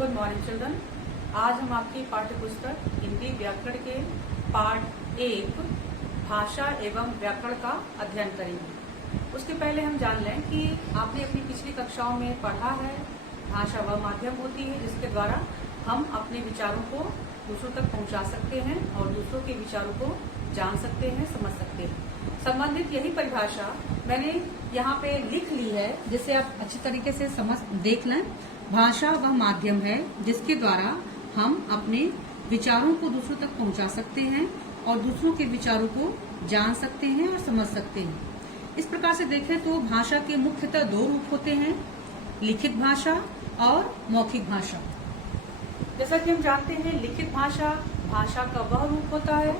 Good morning children. आज हम आपकी पाठ्य पुस्तक हिंदी व्याकरण के पाठ 1 भाषा एवं व्याकरण का अध्ययन करेंगे। उसके पहले हम जान लें कि आपने अपनी पिछली कक्षाओं में पढ़ा है भाषा वह माध्यम होती है जिसके द्वारा हम अपने विचारों को दूसरों तक पहुंचा सकते हैं और दूसरों के विचारों को जान सकते हैं, समझ सकते हैं। संबंधित यही परिभाषा मैंने यहाँ पे लिख ली है जिसे आप अच्छी तरीके से समझ देख लें। भाषा वह माध्यम है जिसके द्वारा हम अपने विचारों को दूसरों तक पहुंचा सकते हैं और दूसरों के विचारों को जान सकते हैं और समझ सकते हैं। इस प्रकार से देखें तो भाषा के मुख्यतः 2 रूप होते हैं, लिखित भाषा और मौखिक भाषा। जैसा कि हम जानते हैं लिखित भाषा भाषा का वह रूप होता है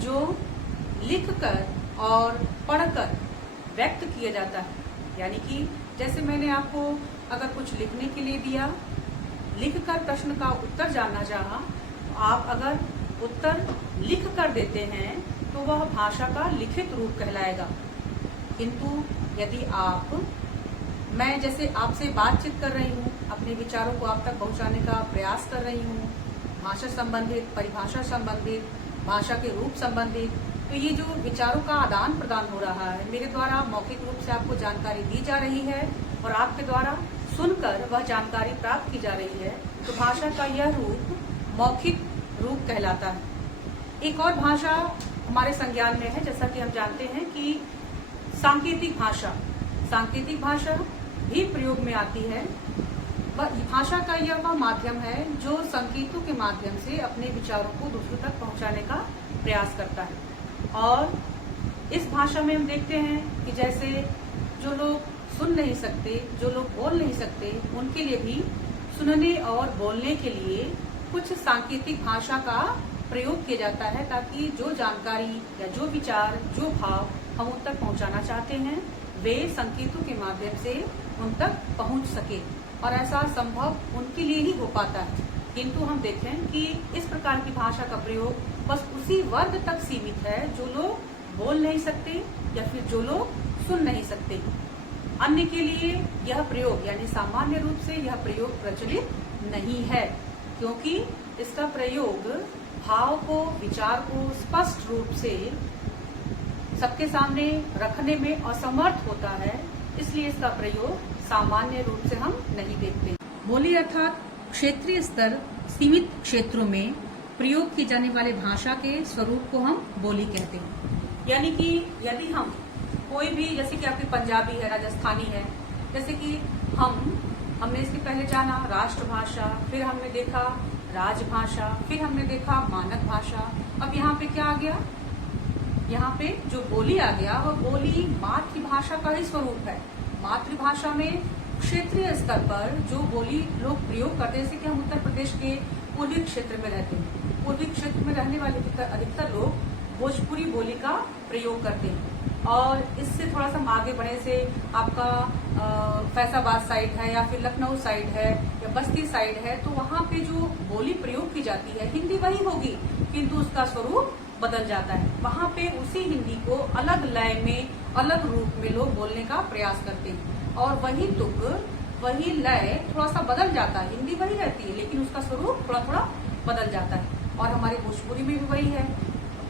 जो लिखकर और पढ़कर व्यक्त किया जाता है। यानी कि जैसे मैंने आपको अगर कुछ लिखने के लिए दिया, लिखकर प्रश्न का उत्तर जानना चाहा, तो आप अगर उत्तर लिख कर देते हैं तो वह भाषा का लिखित रूप कहलाएगा। किंतु यदि मैं जैसे आपसे बातचीत कर रही हूँ, अपने विचारों को आप तक पहुँचाने का प्रयास कर रही हूँ, भाषा संबंधित, परिभाषा संबंधित, भाषा के रूप संबंधित, तो ये जो विचारों का आदान प्रदान हो रहा है मेरे द्वारा मौखिक रूप से आपको जानकारी दी जा रही है और आपके द्वारा सुनकर वह जानकारी प्राप्त की जा रही है, तो भाषा का यह रूप मौखिक रूप कहलाता है। एक और भाषा हमारे संज्ञान में है, जैसा कि हम जानते हैं कि सांकेतिक भाषा। सांकेतिक भाषा भी प्रयोग में आती है। भाषा का यह वह माध्यम है जो संकेतों के माध्यम से अपने विचारों को दूसरों तक पहुंचाने का प्रयास करता है। और इस भाषा में हम देखते हैं कि जैसे जो लोग सुन नहीं सकते, जो लोग बोल नहीं सकते, उनके लिए भी सुनने और बोलने के लिए कुछ सांकेतिक भाषा का प्रयोग किया जाता है ताकि जो जानकारी या जो विचार, जो भाव हम उन तक पहुंचाना चाहते हैं वे संकेतों के माध्यम से उन तक पहुंच सके और ऐसा संभव उनके लिए ही हो पाता है। किंतु हम देखें कि इस प्रकार की भाषा का प्रयोग बस उसी वर्ग तक सीमित है जो लोग बोल नहीं सकते या फिर जो लोग सुन नहीं सकते। अन्य के लिए यह प्रयोग यानी सामान्य रूप से यह प्रयोग प्रचलित नहीं है, क्योंकि इसका प्रयोग भाव को, विचार को स्पष्ट रूप से सबके सामने रखने में असमर्थ होता है, इसलिए इसका प्रयोग सामान्य रूप से हम नहीं देखते। बोली अर्थात क्षेत्रीय स्तर, सीमित क्षेत्रों में प्रयोग की जाने वाले भाषा के स्वरूप को हम बोली कहते हैं। यानी कि यदि हम कोई भी, जैसे कि आपकी पंजाबी है, राजस्थानी है, जैसे कि हमने इसके पहले जाना राष्ट्रभाषा, फिर हमने देखा राजभाषा, फिर हमने देखा मानक भाषा। अब यहाँ पे क्या आ गया? यहाँ पे जो बोली आ गया वह बोली मातृभाषा का ही स्वरूप है। मातृभाषा में क्षेत्रीय स्तर पर जो बोली लोग प्रयोग करते हैं, जैसे कि हम उत्तर प्रदेश के पूर्वी क्षेत्र में रहते हैं, पूर्वी क्षेत्र में रहने वाले अधिकतर लोग भोजपुरी बोली का प्रयोग करते हैं। और इससे थोड़ा सा आगे बढ़ने से आपका फैजाबाद साइड है या फिर लखनऊ साइड है या बस्ती साइड है, तो वहाँ पे जो बोली प्रयोग की जाती है हिंदी वही होगी, किंतु उसका स्वरूप बदल जाता है। वहाँ पे उसी हिंदी को अलग लय में, अलग रूप में लोग बोलने का प्रयास करते हैं और वही तुक, वही लय थोड़ा सा बदल जाता है। हिंदी वही रहती है लेकिन उसका स्वरूप थोड़ा थोड़ा बदल जाता है। और हमारे भोजपुरी में भी वही है,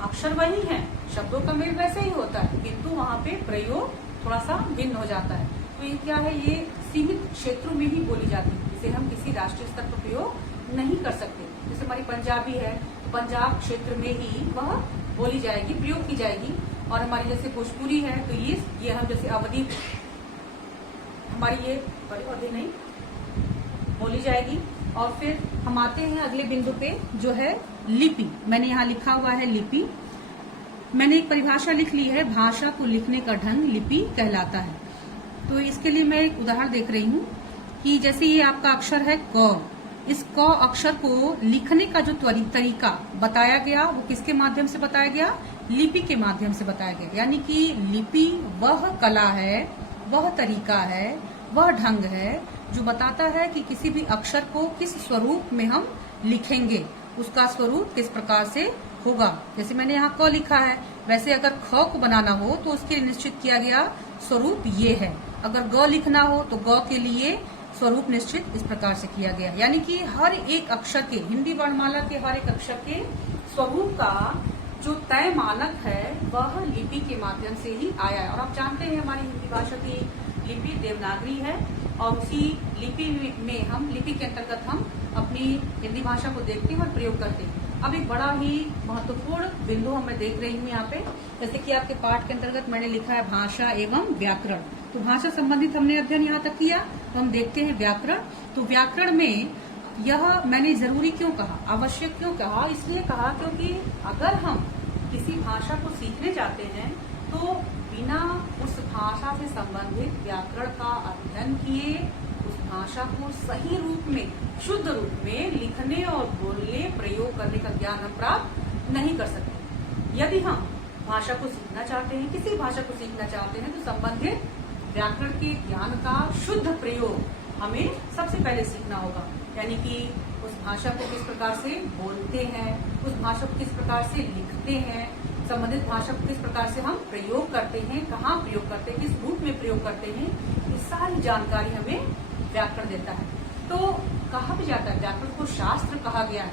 अक्षर वही है, शब्दों का मेल वैसे ही होता है, किंतु वहाँ पे प्रयोग थोड़ा सा भिन्न हो जाता है। तो ये क्या है? ये सीमित क्षेत्रों में ही बोली जाती है, इसे हम किसी राष्ट्रीय स्तर पर प्रयोग नहीं कर सकते। जैसे हमारी पंजाबी है तो पंजाब क्षेत्र में ही वह बोली जाएगी, प्रयोग की जाएगी। और हमारी जैसे भोजपुरी है तो ये हम जैसे अवधि, हमारी ये अवधि नहीं बोली जाएगी। और फिर हम आते हैं अगले बिंदु पे जो है लिपि। मैंने यहाँ लिखा हुआ है लिपि। मैंने एक परिभाषा लिख ली है, भाषा को लिखने का ढंग लिपि कहलाता है। तो इसके लिए मैं एक उदाहरण देख रही हूँ कि जैसे ये आपका अक्षर है क, इस क अक्षर को लिखने का जो तरीका बताया गया वो किसके माध्यम से बताया गया? लिपि के माध्यम से बताया गया। यानी कि लिपि वह कला है, वह तरीका है, वह ढंग है जो बताता है कि किसी भी अक्षर को किस स्वरूप में हम लिखेंगे, उसका स्वरूप किस प्रकार से होगा। जैसे मैंने यहाँ क लिखा है, वैसे अगर ख को बनाना हो तो उसके लिए निश्चित किया गया स्वरूप ये है। अगर ग लिखना हो तो ग के लिए स्वरूप निश्चित इस प्रकार से किया गया, यानी कि हर एक अक्षर के, हिंदी वर्णमाला के हर एक अक्षर के स्वरूप का जो तय मानक है वह लिपि के माध्यम से ही आया है। और आप जानते हैं हमारी हिंदी भाषा की लिपि देवनागरी है और उसी लिपि में हम, लिपि के अंतर्गत हम अपनी हिंदी भाषा को देखते हैं और प्रयोग करते हैं। अब एक बड़ा ही महत्वपूर्ण बिंदु मैं देख रही हूँ यहाँ पे, जैसे कि आपके पाठ के अंतर्गत मैंने लिखा है भाषा एवं व्याकरण। तो भाषा संबंधित हमने अध्ययन यहाँ तक किया, तो हम देखते हैं व्याकरण। तो व्याकरण में यह मैंने जरूरी क्यों कहा, आवश्यक क्यों कहा, इसलिए कहा क्योंकि अगर हम किसी भाषा को सीखने जाते हैं तो बिना उस भाषा से संबंधित व्याकरण का अध्ययन किए उस भाषा को सही रूप में, शुद्ध रूप में लिखने और बोलने, प्रयोग करने का ज्ञान हम प्राप्त नहीं कर सकते। यदि हम भाषा को सीखना चाहते हैं, किसी भाषा को सीखना चाहते हैं, तो संबंधित व्याकरण के ज्ञान का शुद्ध प्रयोग हमें सबसे पहले सीखना होगा। यानी कि उस भाषा को किस प्रकार से बोलते हैं, उस भाषा को किस प्रकार से लिखते हैं, संबंधित भाषा को किस प्रकार से हम प्रयोग करते हैं, कहाँ प्रयोग करते हैं, किस रूप में प्रयोग करते हैं, ये सारी जानकारी हमें व्याकरण देता है। तो कहा भी जाता है व्याकरण को शास्त्र कहा गया है,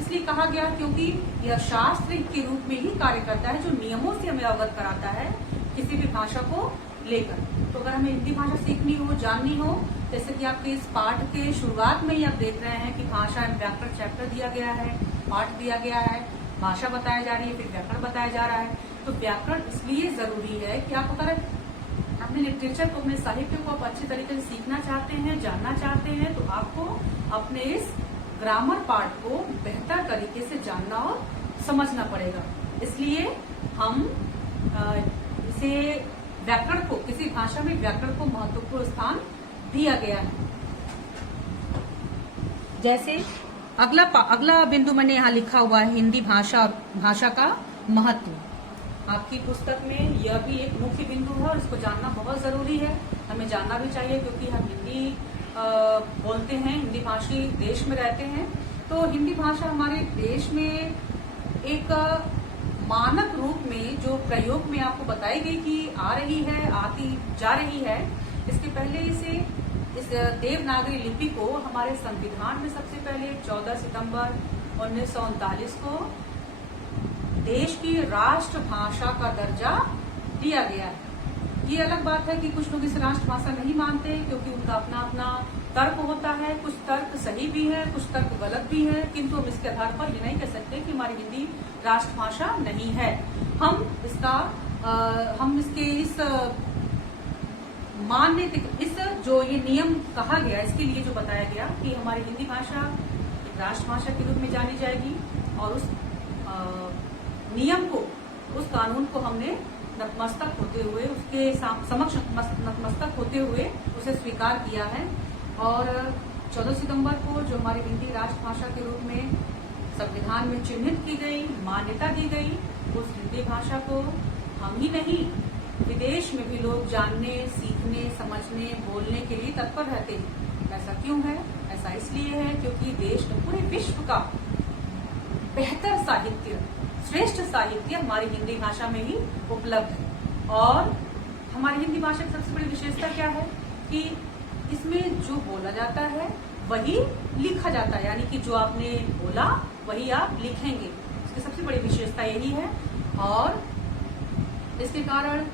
इसलिए कहा गया क्योंकि यह शास्त्र के रूप में ही कार्य करता है, जो नियमों से हमें अवगत कराता है किसी भी भाषा को लेकर। तो अगर हमें हिंदी भाषा सीखनी हो, जाननी हो, जैसे कि आपके इस पाठ के शुरुआत में ही आप देख रहे हैं कि भाषा एवं व्याकरण चैप्टर दिया गया है, पाठ दिया गया है, भाषा बताया जा रही है, फिर व्याकरण बताया जा रहा है। तो व्याकरण इसलिए जरूरी है कि आप अगर अपने लिटरेचर को, अपने साहित्य को आप अच्छे तरीके से सीखना चाहते हैं, जानना चाहते हैं, तो आपको अपने इस ग्रामर पार्ट को बेहतर तरीके से जानना और समझना पड़ेगा। इसलिए हम इसे व्याकरण को, किसी भाषा में व्याकरण को महत्वपूर्ण स्थान दिया गया है। जैसे अगला बिंदु मैंने यहाँ लिखा हुआ है, हिंदी भाषा का महत्व। आपकी पुस्तक में यह भी एक मुख्य बिंदु है और इसको जानना बहुत जरूरी है, हमें जानना भी चाहिए, क्योंकि हम हिंदी बोलते हैं, हिंदी भाषी देश में रहते हैं। तो हिंदी भाषा हमारे देश में एक मानक रूप में जो प्रयोग में आपको बताई गई कि आ रही है, आती जा रही है, इसके पहले इस देवनागरी लिपि को हमारे संविधान में सबसे पहले 14 सितंबर 1939 को देश की राष्ट्रभाषा का दर्जा दिया गया है। ये अलग बात है कि कुछ लोग इसे राष्ट्रभाषा नहीं मानते, क्योंकि उनका अपना अपना तर्क होता है, कुछ तर्क सही भी है, कुछ तर्क गलत भी है, किंतु हम इसके आधार पर ये नहीं कह सकते कि हमारी हिंदी राष्ट्रभाषा नहीं है। हम इसके इस मान्य, इस जो ये नियम कहा गया, इसके लिए जो बताया गया कि हमारी हिंदी भाषा एक राष्ट्रभाषा के रूप में जानी जाएगी, और उस नियम को, उस कानून को हमने नतमस्तक होते हुए, उसके समक्ष नतमस्तक होते हुए उसे स्वीकार किया है। और 14 सितंबर को जो हमारी हिंदी राष्ट्रभाषा के रूप में संविधान में चिन्हित की गई, मान्यता दी गई, उस हिंदी भाषा को हम ही नहीं, विदेश में भी लोग जानने, सीखने, समझने, बोलने के लिए तत्पर रहते हैं। ऐसा क्यों है? ऐसा इसलिए है क्योंकि देश में, पूरे विश्व का बेहतर साहित्य, श्रेष्ठ साहित्य हमारी हिंदी भाषा में ही उपलब्ध है। और हमारी हिंदी भाषा की सबसे बड़ी विशेषता क्या है कि इसमें जो बोला जाता है वही लिखा जाता है, यानी कि जो आपने बोला वही आप लिखेंगे। इसकी सबसे बड़ी विशेषता यही है, और इसके कारण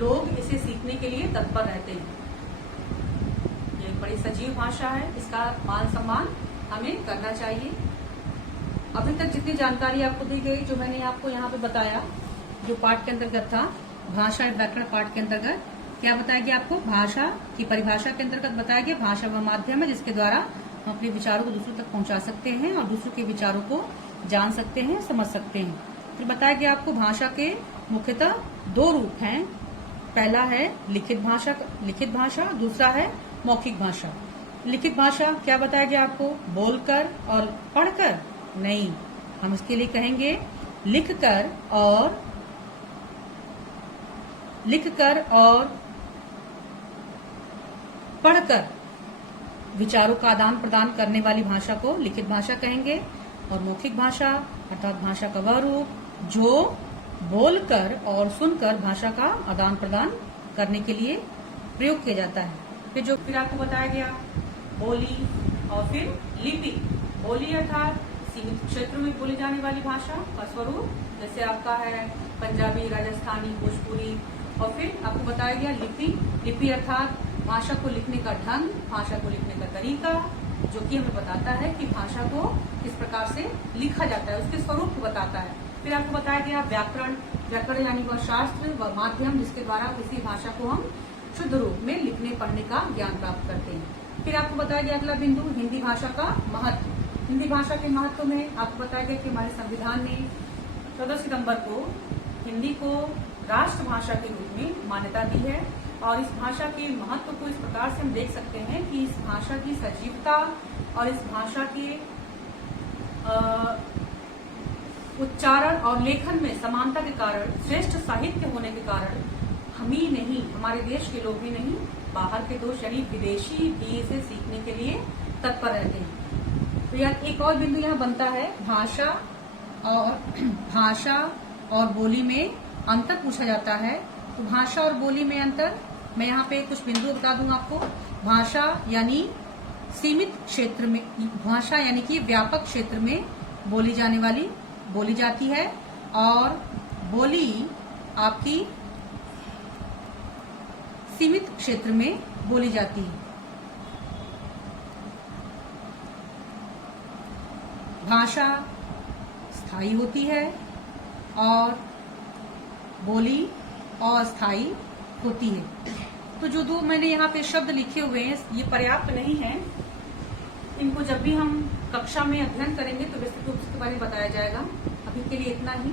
लोग इसे सीखने के लिए तत्पर रहते हैं। ये एक बड़ी सजीव भाषा है, इसका मान सम्मान हमें करना चाहिए। अभी तक जितनी जानकारी आपको दी गई, जो मैंने आपको यहाँ पे बताया, जो पाठ के अंतर्गत था, भाषा एवं व्याकरण पाठ के अंतर्गत क्या बताया गया आपको? भाषा की परिभाषा के अंतर्गत बताया गया भाषा वह माध्यम है जिसके द्वारा हम अपने विचारों को दूसरों तक पहुंचा सकते हैं और दूसरों के विचारों को जान सकते हैं, समझ सकते हैं। फिर बताया गया आपको भाषा के मुख्यतः दो रूप हैं। पहला है लिखित भाषा, दूसरा है मौखिक भाषा। लिखित भाषा क्या बताया गया आपको? बोलकर और पढ़कर नहीं, हम इसके लिए कहेंगे लिखकर और पढ़कर विचारों का आदान प्रदान करने वाली भाषा को लिखित भाषा कहेंगे। और मौखिक भाषा अर्थात भाषा का वह रूप जो बोलकर और सुनकर भाषा का आदान प्रदान करने के लिए प्रयोग किया जाता है। फिर आपको बताया गया बोली और फिर लिपि। बोली अर्थात सीमित क्षेत्र में बोली जाने वाली भाषा का स्वरूप, जैसे आपका है पंजाबी, राजस्थानी, भोजपुरी। और फिर आपको बताया गया लिपि। लिपि अर्थात भाषा को लिखने का ढंग, भाषा को लिखने का तरीका, जो कि हमें बताता है कि भाषा को किस प्रकार से लिखा जाता है, उसके स्वरूप को बताता है। फिर आपको बताया गया व्याकरण। व्याकरण यानी वह शास्त्र व माध्यम जिसके द्वारा किसी भाषा को हम शुद्ध रूप में लिखने पढ़ने का ज्ञान प्राप्त करते हैं। फिर आपको बताया गया अगला बिंदु हिंदी भाषा का महत्व। हिंदी भाषा के महत्व में आपको बताया गया कि हमारे संविधान ने 14 सितंबर को हिंदी को राष्ट्रभाषा के रूप में मान्यता दी है। और इस भाषा के महत्व को इस प्रकार से हम देख सकते हैं कि इस भाषा की सजीवता और इस भाषा के उच्चारण और लेखन में समानता के कारण, श्रेष्ठ साहित्य होने के कारण हम ही नहीं, हमारे देश के लोग ही नहीं, बाहर के दोस्त यानी विदेशी भी इसे सीखने के लिए तत्पर रहते हैं। तो यार एक और बिंदु यहाँ बनता है, भाषा और बोली में अंतर पूछा जाता है। तो भाषा और बोली में अंतर, मैं यहाँ पे कुछ बिंदु बता दूं आपको। भाषा यानी सीमित क्षेत्र में, भाषा यानी कि व्यापक क्षेत्र में बोली जाती है, और बोली आपकी सीमित क्षेत्र में बोली जाती है। भाषा स्थायी होती है और बोली अस्थायी होती है। तो जो दो मैंने यहाँ पे शब्द लिखे हुए हैं ये पर्याप्त नहीं है, इनको जब भी हम कक्षा में अध्ययन करेंगे तो विस्तृत रूप से इसके बारे में बताया जाएगा। अभी के लिए इतना ही।